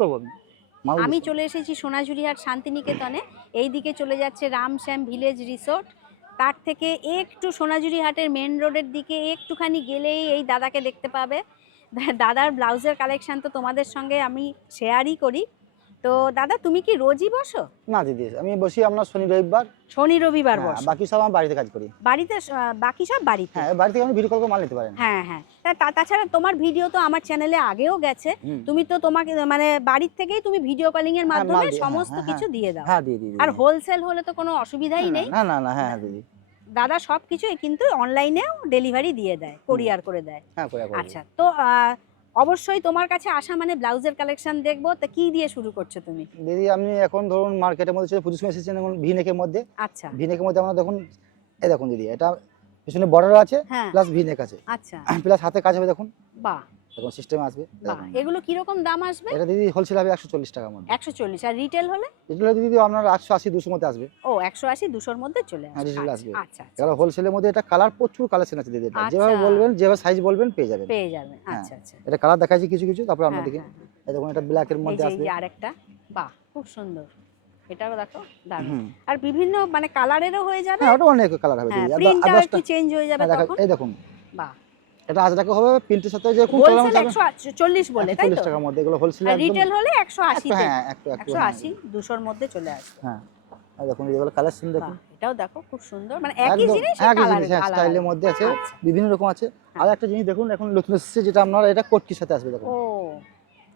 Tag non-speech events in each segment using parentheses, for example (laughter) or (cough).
করব। আমি। আমি চলে এসেছি সোনাঝুরিহাট শান্তিনিকেতনে। এই দিকে চলে যাচ্ছে রামশ্যাম ভিলেজ রিসোর্ট। তার থেকে একটু সোনাঝুরিহাটের মেন রোডের দিকে একটুখানি গেলেই এই দাদাকে দেখতে পাবে। দাদার ব্লাউজের কালেকশান তো তোমাদের সঙ্গে আমি শেয়ারই করি। তো দাদা তুমি কি রোজই বসো? না দিদি আমি বসি আপনার শনি রবিবার। শনি রবিবার হ্যাঁ, বসো। বাকি সব আমার বাড়িতে কাজ করি। বাড়িতে বাকি সব বাড়িতে? হ্যাঁ বাড়ি থেকে আমি ভিডিও কল করে মাল নিতে পারেন। হ্যাঁ হ্যাঁ। তা- তাছাড়া তোমার ভিডিও তো আমার চ্যানেলে আগেও গেছে। তুমি তো তোমাকে মানে বাড়ির থেকেই তুমি ভিডিও কলিং এর হ্যাঁ, মাধ্যমে হ্যাঁ, সমস্ত কিছু দিয়ে দাও। হ্যাঁ দিদি আর হোলসেল হলে তো কোনো অসুবিধাই নেই। না না না হ্যাঁ দিদি। দাদা সব কিছুই কিন্তু অনলাইনেও ডেলিভারি দিয়ে দেয় কোরিয়ার করে দেয়। হ্যাঁ আচ্ছা তো অবশ্যই তোমার কাছে আসা মানে ব্লাউজের কালেকশন দেখব। তা কি দিয়ে শুরু করছ তুমি? দিদি আমি এখন ধরুন মার্কেটের মধ্যে পুজো এসেছেন যেমন ভিনেকের মধ্যে। আচ্ছা। ভিনেকের মধ্যে আমরা দেখুন এই দেখুন দিদি এটা পিছনে বর্ডার আছে হ্যাঁ। প্লাস ভিনেক আছে। আচ্ছা। (clears throat) প্লাস হাতে কাজ হবে দেখুন। বাহ। দেখুন সিস্টেম আসবে। দেখুন। এগুলো কীরকম দাম আসবে? এটা দিদি হোলসেল হবে একশো চল্লিশ টাকার মধ্যে একশো চল্লিশ আর রিটেল হলে? এগুলো দিদি আপনার একশো আশি দুশো মধ্যে আসবে। ও একশো আশি দুশোর মধ্যে চলে হ্যাঁ, আসবে। retail আচ্ছা, আসবে। আচ্ছা আচ্ছা, এবার হোলসেলের মধ্যে এটা কালার প্রচুর কালেকশন আছে দিদি এটা আচ্ছা। যেভাবে বলবেন যেভাবে সাইজ বলবেন পেয়ে যাবেন। পেয়ে যাবে হ্যাঁ। আচ্ছা আচ্ছা। এটা কালার দেখাচ্ছি কিছু কিছু তারপর হ্যাঁ, আপনাদেরকে। হ্যাঁ, হ্যাঁ। এই দেখুন এটা ব্ল্যাক এর মধ্যে আসবে। যে আরেকটা বাহ খুব সুন্দর। এটাও দেখো দারুণ। আর বিভিন্ন মানে কালারেরও হয়ে যাবে? হ্যাঁ ওটা অনেক কালার হবে দিদি। আর চেঞ্জ হয়ে যাবে তখন? এই দেখুন। বাহ। এটা আজ হবে প্রিন্টের সাথে যে যাবে একশো চল্লিশ বলে তাই তো? টাকার মধ্যে এগুলো হোলসেল আর রিটেল হলে একশো আশি হ্যাঁ একটু একটু একশো আশি দুশোর মধ্যে চলে আসবে। হ্যাঁ এই দেখুন এগুলো কালেকশন বাহ, দেখুন। এটাও দেখো খুব সুন্দর। মানে একই জিনিস কালার জিনিস হ্যাঁ স্টাইলের মধ্যে আছে আচ্ছা। বিভিন্ন রকম আছে। আর একটা জিনিস দেখুন এখন নতুন এসেছে যেটা আপনার এটা কোটকির সাথে আসবে দেখুন। ও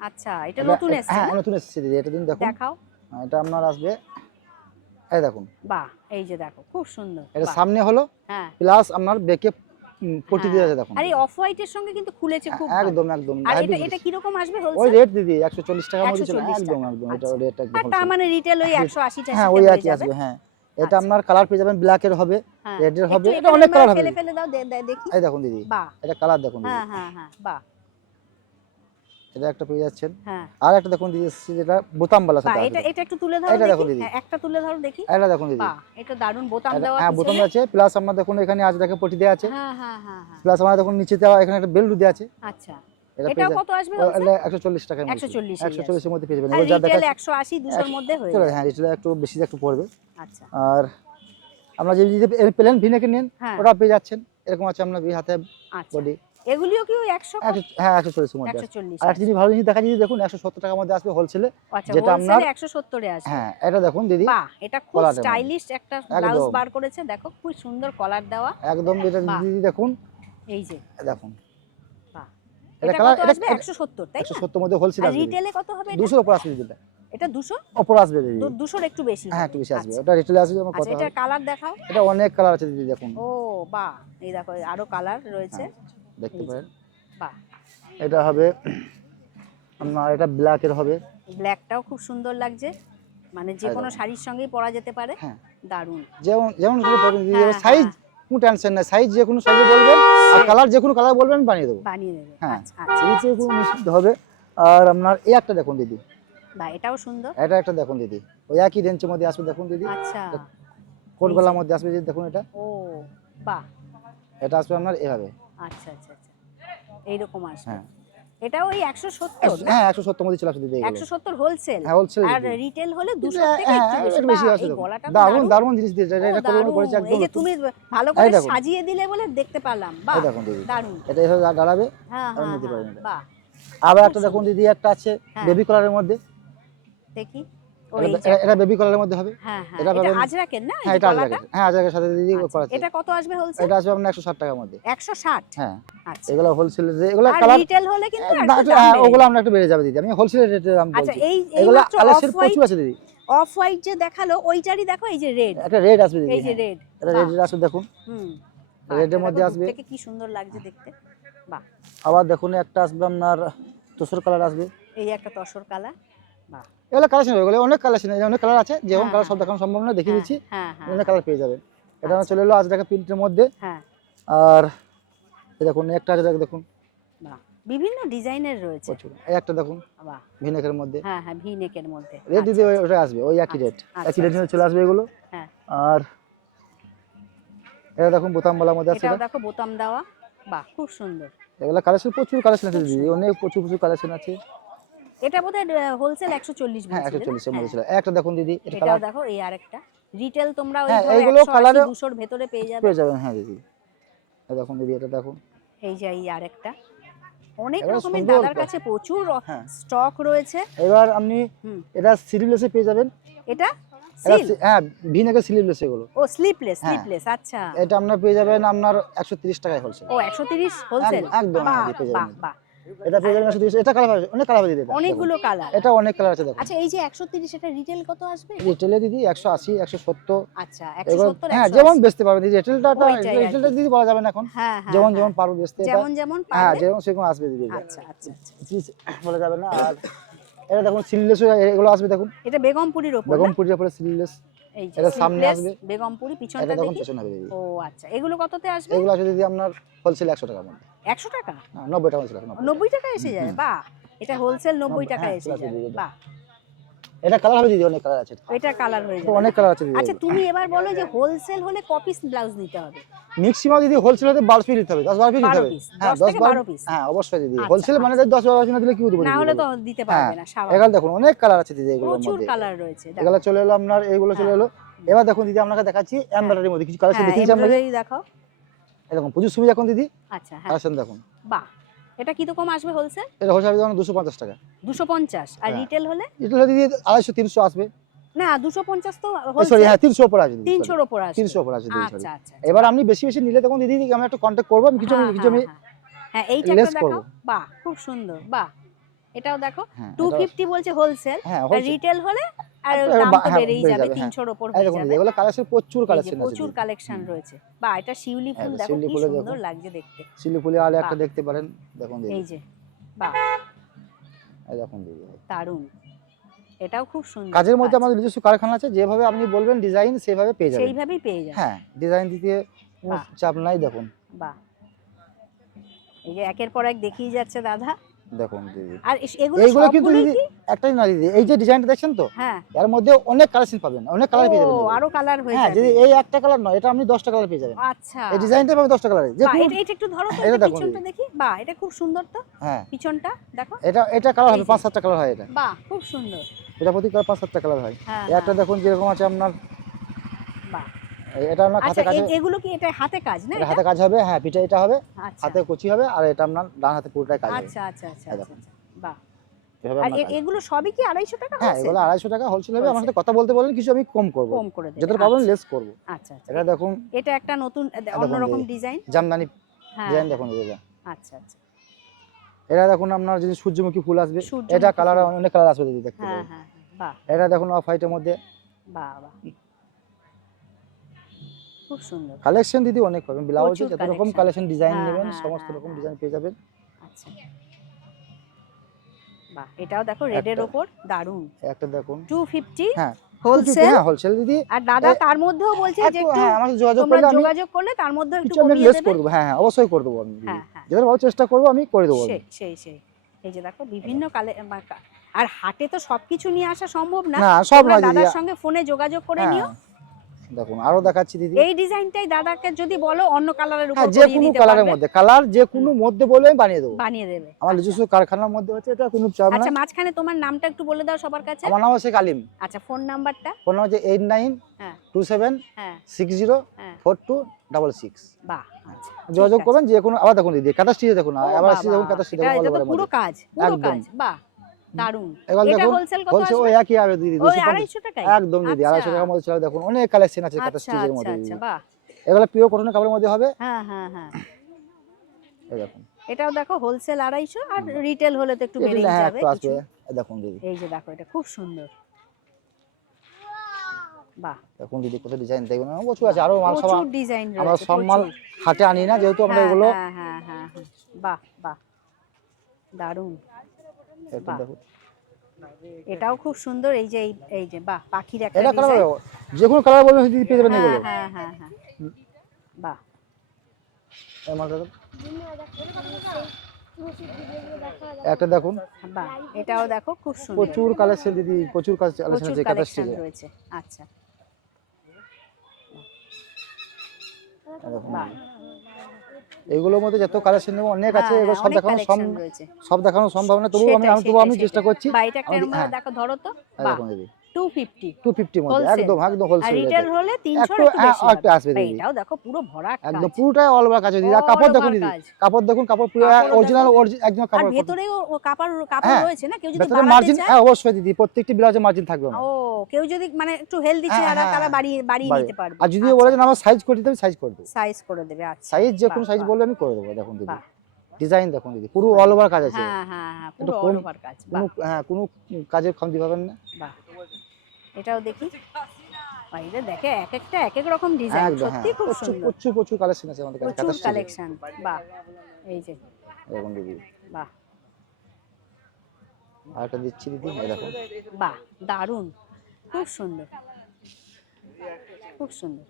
আচ্ছা এটা এটা- নতুন এসেছে হ্যাঁ নতুন এসেছে দিদি এটা দিন দেখুন। দেখাও। হ্যাঁ, এটা আপনার আসবে এই দেখুন। বাহ এই যে দেখো খুব সুন্দর এটা সামনে হলো হ্যাঁ। প্লাস আপনার বেকে পটি দিয়ে হ্যাঁ। আছে দেখুন আর এই অফ হোয়াইটের সঙ্গে কিন্তু খুলেছে খুব একদম একদম। আর এটা এটা কি রকম আসবে আসবে ওই রেট দিদি একশো চল্লিশ টাকার মধ্যে চলে 140 একদম টাকা। একদম এটা আচ্ছা। রেট একদম আর তার মানে রিটেল ওই একশো আশি হ্যাঁ ওই একই আসবে হ্যাঁ। এটা আচ্ছা। আপনার কালার পেয়ে যাবেন ব্ল্যাক এর হবে রেড এর হবে এটা অনেক কালার হবে। ফেলে ফেলে দাও দেখি। এই দেখুন দিদি বাহ। এটা কালার দেখুন হ্যাঁ হ্যাঁ হ্যাঁ বাহ। এটা একটা পেয়ে যাচ্ছেন। হ্যাঁ। আর একটা দেখুন দিদি এসেছে যেটা বোতামওয়ালা বাহ সাথে এটা এটা একটু তুলে ধরো এটা দেখো দেখি। দিদি। হ্যাঁ, একটা তুলে ধরো দেখি। এটা দেখুন দিদি। এটা দারুণ বোতাম দেওয়া হ্যাঁ বোতাম আছে প্লাস আমরা দেখুন এখানে আজ দেখে পটি দেওয়া আছে। হ্যাঁ হ্যাঁ হ্যাঁ হ্যাঁ। প্লাস আমরা দেখুন নিচে দেওয়া এখানে একটা বেল্ট দেওয়া আছে। আচ্ছা। এটা এটাও পেয়ে যাবেন কত আসবে wholesale? একশো চল্লিশ টাকার মধ্যে। 140 একশো চল্লিশের মধ্যে পেয়ে যাবেন। আর মধ্যে হয়ে যাবে। হ্যাঁ একটু বেশি একটু পড়বে। আচ্ছা। আমরা যে যদি প্লেন ভিনেকে নিন ওটা পেয়ে যাচ্ছেন। এরকম আছে আপনার হাতে আচ্ছা। বডি। এগুলিও কি ওই একশো হ্যাঁ একশো চল্লিশের মধ্যে একশো আছে। চল্লিশ আর একটা জিনিস ভালো জিনিস দেখা যাচ্ছে দেখুন একশো সত্তর টাকার মধ্যে আসবে হোলসেলে আচ্ছা যেটা আপনার- একশো সত্তরে আসবে হ্যাঁ এটা দেখুন দিদি বাহ এটা খুব স্টাইলিশ একটা ব্লাউজ বার করেছে দেখো খুব সুন্দর কলার দেওয়া। একদম এটা দিদি দেখুন। এই যে। দেখুন। বাহ। এটা এটা কালার এটা আসবে? একশো সত্তর তাই একশো না সত্তর মধ্যে হোলসেল আসবে রিটেলে কত হবে এটা? দুশোর উপর আসবে এটা দুশো? ওপর আসবে দিদি। দু- দুশোর একটু বেশি হ্যাঁ। একটু বেশি আসবে। আচ্ছা। ওটা রিটেলে আসবে আমার আচ্ছা কথা। এটার কালার দেখাও। এটা অনেক কালার আছে দিদি দেখুন। ও বাহ। এই দেখো আরও কালার রয়েছে। দেখতে পারেন। বাহ। এটা হবে আপনার এটা ব্ল্যাকের হবে। ব্ল্যাকটাও খুব সুন্দর লাগছে। মানে যে কোনো শাড়ির সঙ্গেই পরা যেতে পারে। হ্যাঁ। দারুণ। যেমন যেমন হ্যাঁ, সাইজ হ্যাঁ। কোনো টেনশন নাই। সাইজ যে কোনো সাইজে বলবেন আর কালার যে কোনো কালার বলবেন বানিয়ে দেবো। বানিয়ে দেবে। হ্যাঁ। আচ্ছা আচ্ছা এতে কোনো নিষিদ্ধ হবে। আর আপনার এই একটা দেখুন দিদি। বাহ এটাও সুন্দর। এটা একটা দেখুন দিদি। ওই একই রেঞ্জের মধ্যে আসবে দেখুন দিদি। আচ্ছা। কোট গলার মধ্যে আসবে দেখুন এটা। ও বাহ। এটা আসবে আপনার এভাবে। আচ্ছা আচ্ছা আচ্ছা। এইরকম আসবে। হ্যাঁ। ওই হ্যাঁ মধ্যে একশো সত্তর হোলসেল হ্যাঁ হোলসেল আর রিটেল হলে হ্যাঁ, থেকে হ্যাঁ, একটু বেশি। জিনিস দিয়েছে। এটা করে করেছে একদম এই যে তুমি ভালো করে সাজিয়ে দিলে বলে দেখতে পারলাম। বাহ দারুণ। এটা এভাবে দাঁড়াবে হ্যাঁ হ্যাঁ হ্যাঁ, এটা। বাহ আবার একটা দেখুন দিদি একটা আছে। বেবি কালারের মধ্যে। দেখি। এটা- এই যে বেবি কালারের মধ্যে হবে। হ্যাঁ হ্যাঁ এটা আজরাকের না? হ্যাঁ এটা আজরাকের হ্যাঁ আজরাকের সাথে দিদি আচ্ছা, করা এটা কত আসবে হোলসেল এটা আসবে আপনার একশো ষাট টাকার মধ্যে। একশো ষাট? হ্যাঁ। আচ্ছা। এগুলো হোলসেল এগুলো আর কালার রিটেল হলে কিন্তু হ্যাঁ ওগুলো আমরা একটু বেড়ে যাবে দিদি। আমি হোলসেল রেটে দাম আচ্ছা এই এগুলো এইমাত্র হোয়াইট প্রচুর আছে দিদি। অফ হোয়াইট যে দেখাল ওইটারই দেখো এই যে রেড একটা রেড আসবে দিদি এই যে হ্যাঁ। রেড এটা রেড আসবে দেখুন। হুম। বাহ, মধ্যে আসবে। থেকে কি সুন্দর লাগছে দেখতে। বাহ। আবার দেখুন একটা আসবে আপনার তোসর কালার আসবে। এই একটা তসর কালার বাহ। এগুলো কালেকশন এগুলো অনেক কালেকশন অনেক কালার আছে যেমন হ্যাঁ, কালার সব হ্যাঁ। দেখানো সম্ভব না দেখিয়ে হ্যাঁ, দিচ্ছি হ্যাঁ হ্যাঁ। অনেক কালার পেয়ে যাবেন এটা আচ্ছা। চলে এলো আজ দেখা প্রিন্টের মধ্যে। হ্যাঁ। আর দেখুন একটা আছে দেখ- দেখুন। বিভিন্ন ডিজাইনের রয়েছে। এই একটা দেখুন ভিনেকের মধ্যে। হ্যাঁ হ্যাঁ ভি নেকের মধ্যে রেড দিদি আচ্ছা, ওটা আসবে ওই একই রেট আচ্ছা, একই রেট আচ্ছা, চলে আসবে এগুলো। হ্যাঁ। আর এটা দেখুন বোতাম বোতামওয়ালার মধ্যে আছে এটা। দেখো বোতাম দেওয়া। বাহ খুব সুন্দর। এগুলো কালেকশন প্রচুর কালেকশন আছে দিদি অনেক প্রচুর প্রচুর কালেকশন আছে। এটা বোধহয় হোলসেল একশো চল্লিশ হ্যাঁ একশো চল্লিশের মধ্যে ছিল একটা দেখুন দিদি এটা কালার দেখো এই আরেকটা। রিটেল তোমরা ওই হ্যাঁ, এইগুলো 180, 200 র ভেতরে পেয়ে যাবে। পেয়ে যাবেন হ্যাঁ দিদি। এই দেখুন দিদি এটা দেখুন। এই যে এই আরেকটা। অনেক রকমের দাদার কাছে প্রচুর হ্যাঁ। স্টক রয়েছে। এবার আপনি এটা স্লিভলেসে পেয়ে যাবেন। এটা? হ্যাঁ ভিনেগার স্লিভলেস এগুলো। ও স্লিপলেস হ্যাঁ। স্লিপলেস আচ্ছা। এটা আপনার পেয়ে যাবেন আপনার একশো তিরিশ টাকায় হোলসেল ও একশো তিরিশ হোলসেল একদম, হ্যাঁ, পেয়ে যাবেন। বাহ বাহ। এটা পেয়ে যাবেন একশো তিরিশ এটা কালার অনেক কালার দিদি অনেকগুলো কালার এটা অনেক কালার আছে দেখুন আচ্ছা এই যে একশো তিরিশ এটা রিটেল কত আসবে? রিটেলে দিদি একশো আশি একশো সত্তর। আচ্ছা একশো এবার সত্তর হ্যাঁ যেমন বেচতে পারবেন দিদি রিটেলটা দিদি বলা যাবে না এখন। হ্যাঁ হ্যাঁ যেমন হ্যাঁ। যেমন পারব বেচতে যেমন যেমন হ্যাঁ যেমন সেরকম আসবে দিদি। আচ্ছা আচ্ছা আচ্ছা। বলা যাবে না। আর এটা দেখুন সিললেস এগুলো আসবে দেখুন। এটা বেগমপুরির ওপর না? বেগমপুরির উপরে সিললেস এই যে সামনে আসবে। বেগমপুরি পিছনটা দেখি? পেছনে হবে ও আচ্ছা এগুলো কততে আসবে? এগুলো আসবে দিদি আপনার হোলসেল একশো টাকার মধ্যে। একশো টাকা? হ্যাঁ, নব্বই টাকা হোলসেল 90 টাকা এসে যায় বাহ এটা হোলসেল নব্বই নব্বই, টাকা হ্যাঁ, এসে দিদি। বাহ। এটা কালার হবে দিদি অনেক কালার আছে। এটা কালার হয়ে যাবে। অনেক কালার আছে দিদি। আচ্ছা তুমি এবার বলো যে হোলসেল হলে কপিস ব্লাউজ নিতে হবে। ম্যাক্সিমাম দিদি হোলসেল হতে বারো পিস নিতে হবে দশ বারো পিস নিতে হবে। হ্যাঁ দশ দশ থেকে বারো বারো পিস হ্যাঁ অবশ্যই দিদি। আচ্ছা, হোলসেল মানে দশ বারো পিস না দিলে কি দেবো না হলে তো দিতে পারবে হ্যাঁ, না স্বাভাবিক। এগুলো দেখুন অনেক কালার আছে দিদি এগুলোর প্রচুর কালার রয়েছে এগুলো চলে এলো আপনার এইগুলো চলে এলো। এবার দেখুন দিদি আপনাকে দেখাচ্ছি এমব্রয়ডারির মধ্যে। কিছু কালেকশন হ্যাঁ দেখিয়েছি দেখাও এই দেখুন প্রচুর সুবিধা এখন দিদি। আচ্ছা হ্যাঁ। দেখুন। বাহ। এটা কি রকম আসবে হোলসেল এটা হোলসেল দুশো পঞ্চাশ টাকা। দুশো পঞ্চাশ। আর হ্যাঁ। রিটেল হলে? এটা হলো দিদি আড়াইশো তিনশো আসবে। না দুশো পঞ্চাশ তো সরি হ্যাঁ তিনশো ওপর আছে দিদি তিনশোর ওপর আসবে। তিনশো ওপর আসবে আচ্ছা আচ্ছা এবার আপনি বেশি বেশি নিলে তখন দিদি আমি একটা কন্টাক্ট করব আমি কিছু হ্যাঁ, কিছু আমি হ্যাঁ, হ্যাঁ। হ্যাঁ এইটা দেখো। বাহ খুব সুন্দর বাহ। এটাও দেখো। হ্যাঁ টু এটা- ফিফটি বলছে হোলসেল হ্যাঁ আর রিটেল হলে আর দাম তো হ্যাঁ, বেড়েই যাবে হ্যাঁ। হয়ে যাবে। এগুলো কালেকশন প্রচুর কালেকশন আছে প্রচুর কালেকশন রয়েছে। বা এটা শিউলি ফুল হ্যাঁ, দেখো শিউলি কি সুন্দর লাগছে দেখতে। শিলি ফুলে একটা দেখতে পারেন। দেখুন এই যে বাহ। এই দেখুন দিদি দারুণ। এটাও খুব সুন্দর কাজের মধ্যে আমাদের নিজস্ব কারখানা আছে যেভাবে আপনি বলবেন ডিজাইন সেভাবে পেয়ে যাবেন। সেইভাবেই পেয়ে যাবে হ্যাঁ ডিজাইন দিতে চাপ নাই দেখুন। বাহ। এই যে একের পর এক দেখিয়ে যাচ্ছে দাদা। দেখুন দিদি আর এগুলো এইগুলো কিন্তু দিদি একটাই না দিদি এই যে ডিজাইনটা দেখছেন তো হ্যাঁ। এর মধ্যে অনেক কালেকশন পাবেন অনেক কালার পেয়ে যাবেন আরও কালার হয়ে হ্যাঁ যাবে। যদি এই একটা কালার নয় এটা আপনি দশটা কালার পেয়ে যাবেন। আচ্ছা। এই ডিজাইনটা পাবেন দশটা কালারে যে এটা এটা একটু ধরো তো এটা পিছনটা দেখি। বাহ এটা খুব সুন্দর তো হ্যাঁ। পিছনটা দেখো। এটা এটা কালার হবে যে। পাঁচ সাতটা কালার হয় এটা। বাহ খুব সুন্দর। এটা প্রতি কালার পাঁচ সাতটা কালার হয়। হ্যাঁ একটা হ্যাঁ, দেখুন যেরকম আছে আপনার বাহ এটা আচ্ছা হাতে কাজে এ- এগুলো কি এটা হাতে কাজ না? হাতে কাজ হবে হ্যাঁ পিঠে এটা হবে আচ্ছা। হাতে কুচি হবে আর এটা আপনার ডান হাতে পুরোটাই কাজ আচ্ছা আচ্ছা আচ্ছা আচ্ছা আচ্ছা, বাহ। আর কাজ। এগুলো সবই কি আড়াইশো টাকা হ্যাঁ এগুলো আড়াইশো টাকা হোলসেল হবে আমার সাথে কথা বলতে বলেন কিছু আমি কম করব। কম করে দেবে যতটা পাবেন আচ্ছা, লেস করব। আচ্ছা আচ্ছা। এটা দেখুন। এটা একটা নতুন অন্যরকম ডিজাইন জামদানি হ্যাঁ। ডিজাইন দেখুন এটা আচ্ছা আচ্ছা। এটা দেখুন আপনার যদি সূর্যমুখী ফুল আসবে এটা কালার অনেক কালার আসবে দেখতে হ্যাঁ হ্যাঁ হ্যাঁ, বাহ। এটা দেখুন অফ হোয়াইটের মধ্যে। বাহ বাহ। খুব সুন্দর। কালেকশন দিদি অনেক পাবেন ব্লাউজে যত রকম কালেকশন ডিজাইন হ্যাঁ, নেবেন হ্যাঁ, সমস্ত হ্যাঁ, রকম হ্যাঁ। ডিজাইন পেয়ে যাবেন। আচ্ছা। বাহ এটাও দেখো রেডের একটা। ওপর দারুণ একটা দেখুন। টু ফিফটি হ্যাঁ হোলসেল হ্যাঁ হোলসেল দিদি। আর দাদা তার মধ্যেও বলছে যে একটু হ্যাঁ যোগাযোগ করলে আমি যোগাযোগ করলে তার মধ্যে একটু কমিয়ে লেস দেবে। করে দেবো হ্যাঁ হ্যাঁ অবশ্যই করে দেবো আমি। হ্যাঁ হ্যাঁ। যেটা ভালো চেষ্টা করব আমি করে দেবো সেই সেই সেই। এই যে দেখো বিভিন্ন কালে আর হাটে তো সবকিছু নিয়ে আসা সম্ভব না। না সব দিদি দাদার সঙ্গে ফোনে যোগাযোগ করে হ্যাঁ। নিও। দেখুন আরও দেখাচ্ছি দিদি। এই ডিজাইনটাই দাদাকে যদি বলো অন্য কালারের উপর হ্যাঁ যে কোনো কালারের মধ্যে কালার যে কোনো মধ্যে বলে বানিয়ে দেবো। বানিয়ে দেবে। আমার নিজস্ব কারখানার মধ্যে হচ্ছে এটা কোনো চাপ না আচ্ছা মাঝখানে তোমার নামটা একটু বলে দাও সবার কাছে। আমার নাম আচ্ছা ফোন নাম্বারটা? ফোন হচ্ছে এইট নাইন হ্যাঁ। টু সেভেন হ্যাঁ। Six zero four two double six. বাহ আচ্ছা যোগাযোগ। করবেন যে কোনো আবার দেখুন দিদি কাতার স্টিচে দেখুন আবার স্টিচ দেখুন স্টিচ over পুরো কাজ পুরো কাজ বাহ। দারুণ এবার এটা দেখুন হোলসেল ওই একই হবে দিদি ওই দুশো পঞ্চাশ। আড়াইশো টাকায়? একদম দিদি আচ্ছা। আড়াইশো টাকার মধ্যে ছিল দেখুন অনেক কালেকশন আছে কাতার আচ্ছা স্টিচের আচ্ছা মধ্যে। দিদি। বাহ। এগুলো পিওর কটনের কাপড়ের মধ্যে হবে? হ্যাঁ হ্যাঁ হ্যাঁ। এই দেখুন। এটাও দেখো হোলসেল আড়াইশো আর রিটেল হলে তো একটু এটা যাবে একটু আসবে। কিছু। এই দেখুন দিদি। এই যে দেখো এটা খুব সুন্দর। বাহ। দেখুন দিদি কত ডিজাইন দেখবেন। আমার প্রচুর আছে আরও মাল সব ডিজাইন আমরা সব মাল। হাটে আনি না যেহেতু আমরা হ্যাঁ, এগুলো হ্যাঁ হ্যাঁ হ্যাঁ হ্যাঁ। বাহ বাহ। দারুণ এটাও খুব সুন্দর এই যে এই- এই যে বাহ পাখির একটা এটা কালার যে কোনো কালার বলবেন দিদি পেয়ে যাবেন এগুলো হ্যাঁ হ্যাঁ হ্যাঁ হ্যাঁ। বাহ। এই মালটা একটা দেখুন বাহ এটাও দেখো খুব সুন্দর। প্রচুর কালেকশন দিদি প্রচুর কালেকশন প্রচুর আছে কালেকশন রয়েছে। আচ্ছা। বাহ। এগুলোর মধ্যে যত কালেকশন নেব অনেক আছে হ্যাঁ, এগুলো হ্যাঁ, সব দেখানো সম্ভব সব দেখানো সম্ভব না তবুও আমি তবুও আমি চেষ্টা করছি। একটা হ্যাঁ। দেখো ধরো তো। দেখুন দিদি 250 টু ফিফটির মধ্যে Wholesale। একদম একদম আর রিটেল হলে 300 একটু একটু বেশি একটু হবে। আসবে দিদি। এটাও দেখো পুরো ভরা একদম পুরোটাই অল ওভার কাজ দিদি কাপড় দেখুন দিদি। কাপড় দেখুন কাপড় পুরো অরিজিনাল দেখো। একদম আর ভেতরেও কাপড় কাপড় রয়েছে না? কেউ যদি ভেতরে বাড়াতে মার্জিন হ্যাঁ অবশ্যই দিদি প্রত্যেকটি ব্লাউজে মার্জিন থাকবে ও কেউ যদি মানে একটু হেলদি চেহারা তারা। বাড়িয়ে বাড়িয়ে নিতে পারবে। আর যদিও বলে যে আমার সাইজ করে দিতে সাইজ করে দেবো। সাইজ করে দেবে আচ্ছা। সাইজ যে কোনো সাইজ বললে আমি করে দেবো দেখুন দিদি। ডিজাইন দেখুন দিদি পুরো অল ওভার কাজ আছে। হ্যাঁ হ্যাঁ হ্যাঁ পুরো অল ওভার কাজ। কোনো হ্যাঁ কোনো কাজের খামতি পাবেন না। বাহ। এটাও দেখি। বাইরে দেখে এক একটা এক এক রকম ডিজাইন হ্যাঁ। সত্যি খুব সুন্দর। প্রচুর প্রচুর কালেকশন আছে আমাদের কাছে প্রচুর কালেকশন বাহ এই যে। দেখুন দিদি বাহ। আর একটা দিচ্ছি দিদি এই দেখুন বাহ দারুণ খুব সুন্দর। খুব সুন্দর।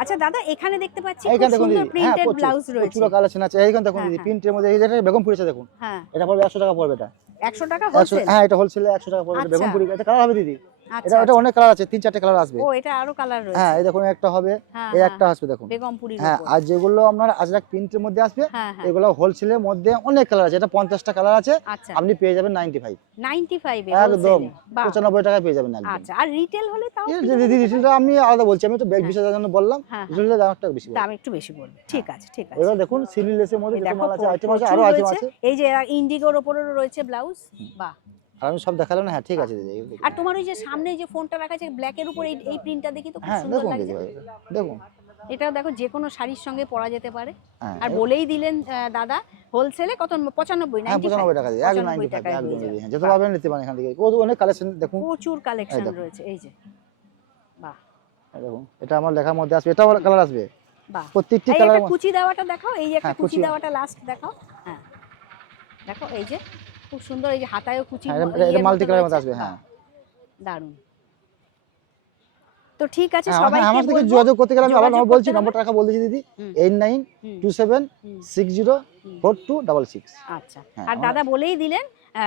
আচ্ছা দাদা এখানে দেখতে পাচ্ছি খুব দেখুন সুন্দর হ্যাঁ প্রিন্টেড ব্লাউজ রয়েছে। প্রচুর কালেকশন আছে এইখানে দেখুন হ্যাঁ, দিদি। প্রিন্টের মধ্যে এই যেটা বেগম পুরেছে দেখুন। হ্যাঁ। এটা পড়বে একশো টাকা পড়বে এটা। একশো টাকা একশো হোলসেল হ্যাঁ এটা হোলসেলে একশো টাকা পড়বে আচ্ছা। বেগম পুরি এটা কালার হবে দিদি। এটা এটা অনেক কালার আছে তিন চারটে কালার আসবে। ও এটা আরও কালার রয়েছে। হ্যাঁ এই দেখুন একটা হবে হ্যাঁ এই হ্যাঁ, একটা আসবে দেখুন। বেগমপুরির হ্যাঁ আর যেগুলো আপনার আজরাক প্রিন্টের মধ্যে আসবে হ্যাঁ এগুলো হোলসেলের মধ্যে অনেক কালার আছে এটা পঞ্চাশটা কালার আছে আচ্ছা। আপনি পেয়ে যাবেন নাইনটি ফাইভ 95 এ? একদম হোলসেলে বাহ। পঁচানব্বই টাকায় পেয়ে যাবেন একদম। আচ্ছা আর রিটেল হলে তাও রিটেলটা আমি আলাদা বলছি আমি তো ব্যাগ বিশ হাজার জন্য বললাম। রিটেলের দাম একটু বেশি বলব। দাম একটু বেশি পড়বে ঠিক আছে ঠিক আছে। এবার দেখুন সিলি লেসের মধ্যে যত মাল আছে আইটেম আছে আরও আইটেম। আছে। এই যে ইন্ডিগোর ওপরেরও রয়েছে ব্লাউজ বাহ। আর আমি সব দেখালাম না? হ্যাঁ ঠিক আছে দিদি আর তোমার ওই যে সামনে যে ফোনটা রাখা আছে ব্ল্যাকের উপর এই এই প্রিন্টটা দেখি তো খুব হ্যাঁ সুন্দর দেখুন লাগছে। দিদি ভাই, দেখুন। এটাও দেখো যে কোনো শাড়ির সঙ্গে পরা যেতে পারে। হ্যাঁ আর বলেই দিলেন আহ, দাদা হোলসেলে কত পঁচানব্বই হ্যাঁ পঁচানব্বই টাকা দিয়ে একদম নাইনটি ফাইভ টাকায় একদম হয়ে দিদি হ্যাঁ যত পাবেন নিতে পারেন এখান থেকে। ও অনেক কালেকশন দেখুন। প্রচুর কালেকশন। রয়েছে এই যে। বাহ। এই দেখুন এটা আমার লেখার মধ্যে আসবে এটাও কালার আসবে। বাহ। প্রত্যেকটি এই কালার একটা কুচি দেওয়াটা দেখাও এই একটা হ্যাঁ, কুচি কুচি। দেওয়াটা লাস্ট দেখাও। হ্যাঁ। দেখো এই যে। খুব সুন্দর এই যে হাতায়ও কুচি হ্যাঁ এটা- এটা মাল্টি কালারের মধ্যে আসবে হ্যাঁ দারুণ তো ঠিক আছে হ্যাঁ, সবাই হ্যাঁ, আমার থেকে যোগাযোগ করতে গেলে আমি আবার নম্বর বলছি নম্বরটা রাখা বলে দিদি হুম। এইট নাইন হুম, টু সেভেন হুম, সিক্স জিরো হুম। ফোর টু ডাবল সিক্স আচ্ছা হ্যাঁ, আর দাদা বলেই দিলেন আহ,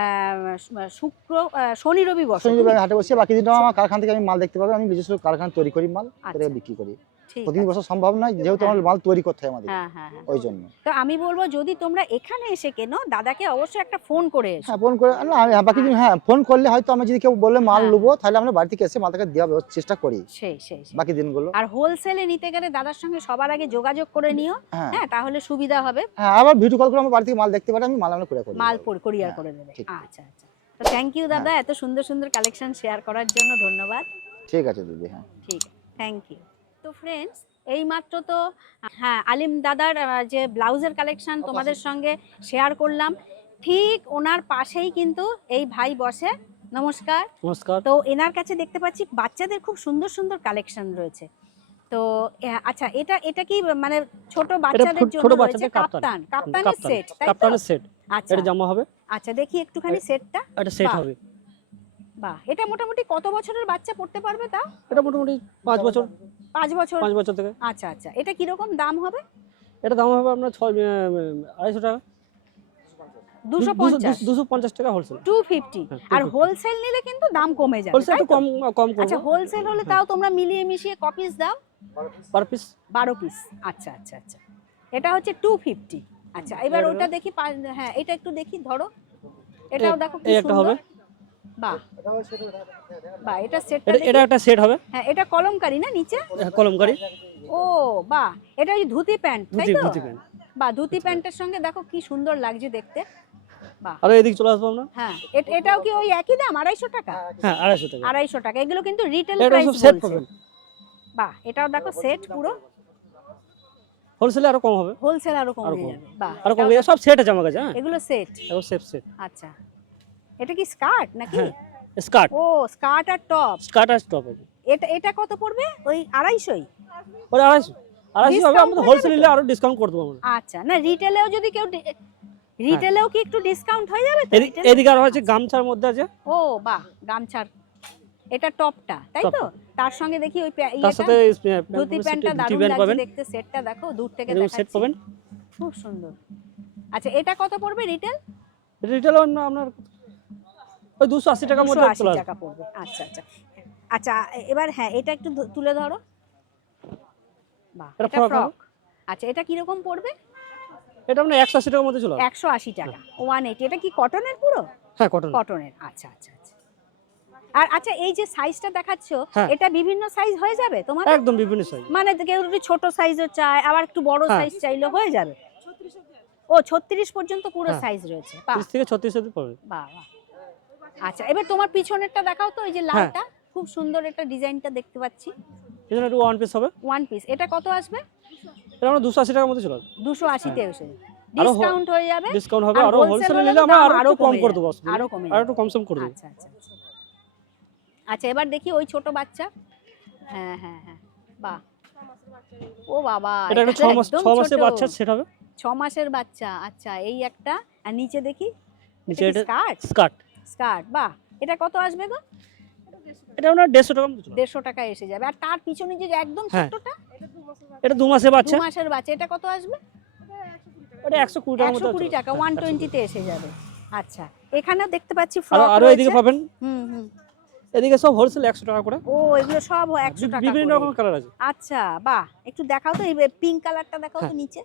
শুক্র শনি রবি বসো শনিবার তুমি? হাটে বসে বাকি দিনটাও আমার কারখানা থেকে আমি মাল দেখতে পাবো আমি নিজস্ব কারখানা তৈরি করি মাল আচ্ছা। বিক্রি করি প্রতিদিন বসা সম্ভব নয় যেহেতু আমার মাল তৈরি করতে হয় আমাদের হ্যাঁ হ্যাঁ হ্যাঁ। ওই জন্য। তো আমি বলব যদি তোমরা এখানে এসে কেনো দাদাকে অবশ্যই একটা ফোন করে হ্যাঁ ফোন করে না আমি হ্যাঁ, বাকি দিন হ্যাঁ। ফোন করলে হয়তো আমি যদি কেউ বললে মাল হ্যাঁ। নেব তাহলে আমরা বাড়ি থেকে এসে মালটাকে দেওয়ার চেষ্টা করি সেই সেই সেই। বাকি দিনগুলো। আর হোলসেলে নিতে গেলে দাদার সঙ্গে সবার আগে যোগাযোগ করে নিও হ্যাঁ। হ্যাঁ তাহলে সুবিধা হবে। হ্যাঁ আবার ভিডিও কল করে আমার বাড়ি থেকে মাল দেখতে পারে আমি মাল আমরা করে করি মাল কুরিয়ার হ্যাঁ, করে দেবে আচ্ছা আচ্ছা। তো থ্যাংক ইউ দাদা এত সুন্দর সুন্দর কালেকশন শেয়ার করার জন্য ধন্যবাদ। ঠিক আছে দিদি হ্যাঁ। ঠিক থ্যাংক ইউ তো ফ্রেন্ডস এই মাত্র তো হ্যাঁ আলিম দাদার যে ব্লাউজের কালেকশন তোমাদের সঙ্গে শেয়ার করলাম ঠিক ওনার পাশেই কিন্তু এই ভাই বসে। নমস্কার। নমস্কার। তো এনার কাছে দেখতে পাচ্ছি বাচ্চাদের খুব সুন্দর সুন্দর কালেকশন রয়েছে। তো আচ্ছা এটা এটা কি মানে ছোট বাচ্চাদের জন্য ছোট বাচ্চাদের কাপ্তান। কাপ্তান? কাপ্তানের সেট কাপ্তানের সেট আচ্ছা। এটা জামা হবে। আচ্ছা দেখি একটুখানি সেটটা এটা সেট। হবে। বাহ এটা মোটামুটি কত বছরের বাচ্চা পড়তে পারবে তা? এটা মোটামুটি পাঁচ বছর। পাঁচ বছর? পাঁচ বছর থেকে। আচ্ছা আচ্ছা। এটা কীরকম দাম হবে? এটা দাম হবে আপনার ছয় আড়াইশো টাকা। হোলসেল হ্যাঁ, আর হোলসেল নিলে কিন্তু দাম কমে যাবে হোলসেল তো? কম কম আচ্ছা হোলসেল হলে তাও তোমরা মিলিয়ে মিশিয়ে কপিস দাও? পার পিস বারো পিস আচ্ছা আচ্ছা আচ্ছা। এটা হচ্ছে টু ফিফটি আচ্ছা এবার ওটা দেখি হ্যাঁ এটা একটু দেখি ধরো। এটাও দেখো কি সুন্দর। বাহ বাহ এটা সেটটা এটা এটা একটা সেট হবে। হ্যাঁ এটা কলমকারি না নিচে? কলমকারি। ও বাহ এটা ওই ধুতি প্যান্ট তাই তো? ধুতি প্যান্ট। বাহ ধুতি প্যান্টের সঙ্গে দেখো কি সুন্দর লাগছে দেখতে। আর এদিকে চলে আসব আমরা? হ্যাঁ এটাও কি ওই একই দাম আড়াইশো টাকা? হ্যাঁ আড়াইশো টাকা। আড়াইশো টাকা এগুলো কিন্তু রিটেল প্রাইস সেট বলছে। বাহ এটাও দেখো সেট পুরো। হোলসেলে আরও কম হবে। হোলসেল আরও কমে কম। যাবে বাহ আরও কম সব সেট কাছে হ্যাঁ। এগুলো সেট এগুলো সেট সেট আচ্ছা। এটা কি স্কার্ট নাকি? হ্যাঁ স্কার্ট। ও স্কার্ট আর টপ। স্কার্ট আর টপ এটা এটা কত পড়বে? ওই আড়াইশোই? ওই আড়াইশো। হবে হোলসেল নিলে আরও ডিসকাউন্ট করে দেবো আমরা। আচ্ছা না রিটেলেও যদি কেউ রিটেলেও কি একটু ডিসকাউন্ট হয়ে যাবে তো? এদিকে আর হচ্ছে গামছার মধ্যে আছে। ও বাহ গামছার। এটা টপটা তাই তো? তার সঙ্গে দেখি ওই তার সাথে ধুতি প্যান্টটা দারুণ লাগছে দেখতে সেটটা দেখো দূর থেকে সেট পাবেন। খুব সুন্দর। আচ্ছা এটা কত পড়বে রিটেল রিটেল আপনার ওই দুশো আশি টাকার মধ্যে টাকা পড়বে। আচ্ছা আচ্ছা। আচ্ছা এবার হ্যাঁ এটা একটু তুলে ধরো। বাহ এটা ফ্রক আচ্ছা এটা কীরকম পড়বে? এটা আপনার একশো আশি টাকার মধ্যে আসবে একশো আশি টাকা। ওয়ান এইটি এটা কি কটনের পুরো? হ্যাঁ কটন কটনের আচ্ছা আচ্ছা আচ্ছা। আর আচ্ছা এই যে সাইজটা দেখাচ্ছ হ্যাঁ। এটা বিভিন্ন সাইজ হয়ে যাবে তোমার একদম বিভিন্ন সাইজ মানে কেউ যদি ছোট সাইজও চায় আবার একটু বড় হ্যাঁ। সাইজ চাইলে হয়ে যাবে। ও ছত্রিশ পর্যন্ত পুরো হ্যাঁ। সাইজ রয়েছে। থেকে ছত্রিশ অব্দি পাবে বাহ বাহ। আচ্ছা এবার তোমার পিছনেরটা দেখাও তো ওই যে হ্যাঁ। লালটা খুব সুন্দর একটা ডিজাইনটা দেখতে পাচ্ছি। এই একটু ওয়ান পিস হবে। ওয়ান পিস এটা কত আসবে? এটা আমরা দুশো আশি টাকার মধ্যে চলে আসবে। দুশো আশিতে এসে ডিসকাউন্ট হয়ে যাবে। ডিসকাউন্ট হবে। আর হোলসেলে নিলে আমরা আরও কম করে। দেবো অসুবিধা আরও। কমে আর একটু কম সম করে দেবো। আচ্ছা আচ্ছা আচ্ছা। আচ্ছা এবার দেখি ওই ছোট বাচ্চা। হ্যাঁ হ্যাঁ হ্যাঁ। বাহ। ও বাবা এটা একটা ছ তো মাস একদম ছ মাসের বাচ্চা সেট হবে। ছ মাসের বাচ্চা আচ্ছা এই একটা। আর নিচে দেখি নিচে এটা স্কার্ট স্কার্ট স্কার্ট বাহ! এটা কত আসবে গো? এটা আমরা দেড়শো চলে দেড়শো টাকা এসে যাবে। আর তার পিছনে যে একদম হ্যাঁ। ছোটটা এটা দু মাসের দু বাচ্চা। মাসের বাচ্চা। এটা কত আসবে? এটা একশো কুড়ি টাকার একশো কুড়ি টাকা। ওয়ান টোয়েন্টিতে এসে যাবে। আচ্ছা এখানেও দেখতে পাচ্ছি ফ্রক আরও এদিকে পাবেন? হুম হুম। এদিকে সব হোলসেল একশো টাকা করে। ও এগুলো সব একশো টাকা বিভিন্ন রকম কালার আছে। আচ্ছা বাহ! একটু দেখাও তো এই পিঙ্ক কালারটা দেখাও তো হ্যাঁ। নিচে।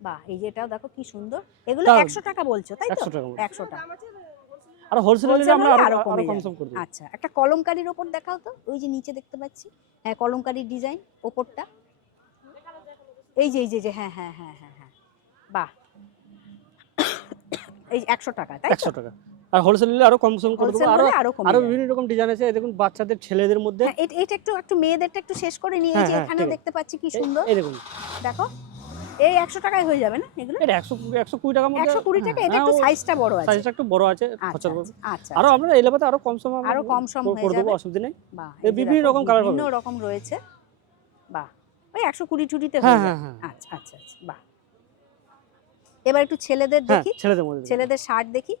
বাহ এই যে এটাও দেখো কি সুন্দর। এগুলো দাম। একশো টাকা বলছো তাই তো? একশো টাকা মধ্যে। একশো টাকা। আর হোলসেল আমরা আরও কমে আরও কম যাবে। সম করে দেবো আচ্ছা একটা কলমকারির ওপর দেখাও তো। ওই যে নিচে দেখতে পাচ্ছি। হ্যাঁ কলমকারির ডিজাইন ওপরটা। এই যে এই যে যে হ্যাঁ হ্যাঁ হ্যাঁ হ্যাঁ হ্যাঁ। বাহ। এই একশো টাকা তাই তো? একশো টাকা। আর হোলসেল নিলে আরও কম সম করে দেবো। আরও আরও। বিভিন্ন রকম ডিজাইন আছে। দেখুন বাচ্চাদের ছেলেদের মধ্যে। হ্যাঁ, এটা একটু একটু মেয়েদেরটা একটু শেষ করে নিয়ে এই হ্যাঁ, যে হ্যাঁ, এখানেও দেখতে পাচ্ছি কি সুন্দর। এই দেখুন। দেখো। এই একশো টাকায় হয়ে যাবে না এগুলো? এটা একশো একশো কুড়ি টাকার মধ্যে একশো কুড়ি টাকা এটা হ্যাঁ, একটু সাইজটা বড় আছে। সাইজটা একটু বড় আছে আচ্ছা খরচা আচ্ছা, আচ্ছা। আরও আমরা এই লেবাতে আরও কম সম আমরা আরও কম সম করে হয়ে দেবো যাবে। অসুবিধা নেই। বিভিন্ন রকম colour বিভিন্ন রকম রয়েছে। বাহ ওই একশো কুড়ি টুড়িতে হ্যাঁ হ্যাঁ হ্যাঁ আচ্ছা আচ্ছা আচ্ছা বাহ। এবার একটু ছেলেদের হ্যাঁ দেখি। ছেলেদের মধ্যে ছেলেদের শার্ট দেখি।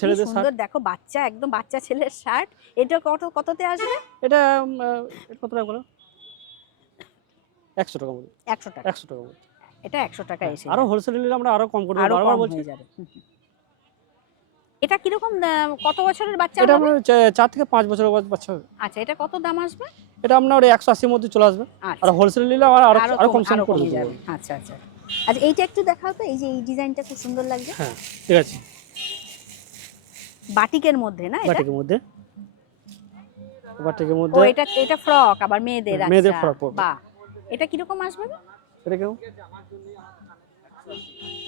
ছেলেদের সুন্দর। দেখো বাচ্চা একদম বাচ্চা ছেলের শার্ট। এটা কত কততে আসবে? এটা কত টাকা বলো? একশো টাকা মধ্যে একশো টাকা। একশো টাকা মধ্যে এটা একশো টাকা এসে আরও হোলসেল নিলে আমরা আরও কম করে বারবার বলছি হয়ে। এটা কীরকম কত বছরের বাচ্চা এটা? চার থেকে পাঁচ বছরের বাচ্চা- হবে। আচ্ছা এটা কত দাম আসবে? এটা আপনার একশো আশির মধ্যে চলে আসবে। আর আচ্ছা হোলসেল নিলে আবার আরও আরও আরও কম সম করে দেবো। আচ্ছা আচ্ছা। আচ্ছা এইটা একটু দেখাও তো এই যে এই ডিজাইনটা খুব সুন্দর লাগছে। হ্যাঁ ঠিক আছে। বাটিকের মধ্যে না এটা? বাটিকের মধ্যে। বাটিকের ও এটা এটা ফ্রক আবার মেয়েদের হ্যাঁ, মেয়েদের আচ্ছা। frock পরবে। বাহ। এটা কীরকম আসবে?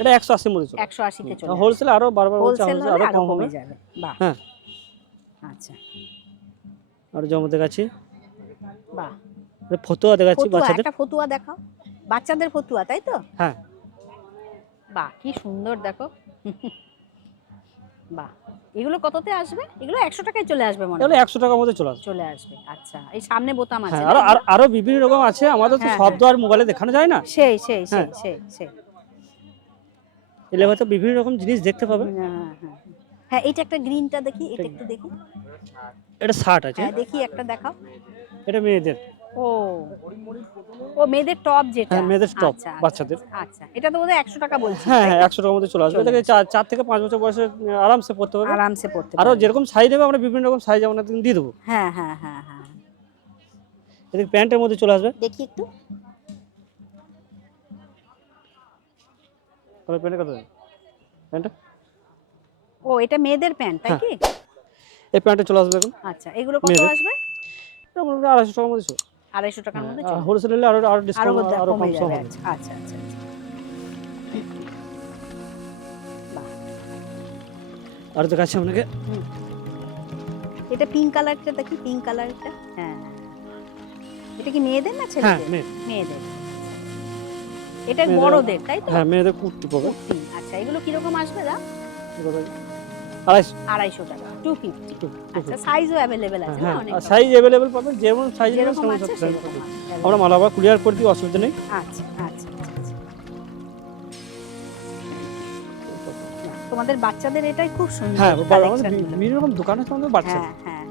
এটা চলে। হোলসেল আরও বারবার বলছে হোলসেল আরও আরও কম হবে। কমে যাবে। বাহ। হ্যাঁ। আচ্ছা। আর যেমন দেখাচ্ছি বাহ। ফতুয়া দেখাচ্ছি বাচ্চাদের। একটা ফতুয়া দেখাও। বাচ্চাদের ফতুয়া তাই তো? হ্যাঁ। বাহ কি সুন্দর দেখো। বাহ এগুলো কততে আসবে? এগুলো একশো টাকায় চলে আসবে মনে এগুলো হয় একশো টাকার মধ্যে চলে আসবে। চলে আসবে আচ্ছা। এই সামনে বোতাম আছে হ্যাঁ আরও আরো- বিভিন্ন রকম আছে আমাদের তো হ্যাঁ, শব্দ আর মোবাইলে দেখানো যায় না। সেই সেই সেই হ্যাঁ। সেই সেই। এলে হয়তো বিভিন্ন রকম জিনিস দেখতে পাবে। হ্যাঁ হ্যাঁ। হ্যাঁ এইটা একটা গ্রিনটা দেখি এটা একটু দেখি। এটা শার্ট আছে। হ্যাঁ দেখি একটা দেখাও। এটা মেয়েদের। ও। ও মেয়েদের টপ যেটা? হ্যাঁ মেয়েদের টপ আচ্ছা, আচ্ছা, বাচ্চাদের। আচ্ছা এটা তো বোধহয় একশো টাকা বলছি। হ্যাঁ হ্যাঁ একশো টাকার মধ্যে চলে আসবে। এটাকে চার চার থেকে পাঁচ বছর বয়সে আরামসে পড়তে পারবে। আরামসে পড়তে আরও। যেরকম সাইজ দেবে আমরা বিভিন্ন রকম সাইজ আমরা দিয়ে দেবো। হ্যাঁ হ্যাঁ হ্যাঁ হ্যাঁ। এদিকে প্যান্টের মধ্যে চলে আসবে। দেখি একটু। তবে প্যান্টের কত দাম? প্যান্টটা ও এটা মেয়েদের প্যান্ট তাই হ্যাঁ। কি? এই প্যান্টে চলে আসবে এখন। আচ্ছা এগুলো কত। আসবে? এটা মোটামুটি আড়াইশো টাকার মধ্যে চলে আড়াইশো টাকার মধ্যে হোলসেল নিলে আরও আরও ডিসকাউন্ট আরও কম হবে। আচ্ছা আচ্ছা আচ্ছা। আর দেখাচ্ছি আপনাকে। এটা পিঙ্ক কালারটা দেখি পিঙ্ক কালারটা হ্যাঁ। এটা কি মেয়েদের না হ্যাঁ ছেলেদের মেয়ে। মেয়েদের। এটা বড়দের তাই তো? হ্যাঁ মেয়েদের কুর্তি পাবে আচ্ছা এগুলো কীরকম আসবে দা আড়াইশো। টাকা টু ফিফটি two- two আচ্ছা সাইজও অ্যাভেলেবেল আছে না? অনেক সাইজ অ্যাভেলেবেল পাবেন যেমন সাইজ আছে আমরা মাল আবার কুরিয়ার করে দিই অসুবিধা নেই। আচ্ছা আচ্ছা আচ্ছা, আচ্ছা। তোমাদের বাচ্চাদের এটাই খুব সুন্দর হ্যাঁ। বিভিন্ন রকম দোকান আছে আমাদের বাচ্চা হ্যাঁ হ্যাঁ।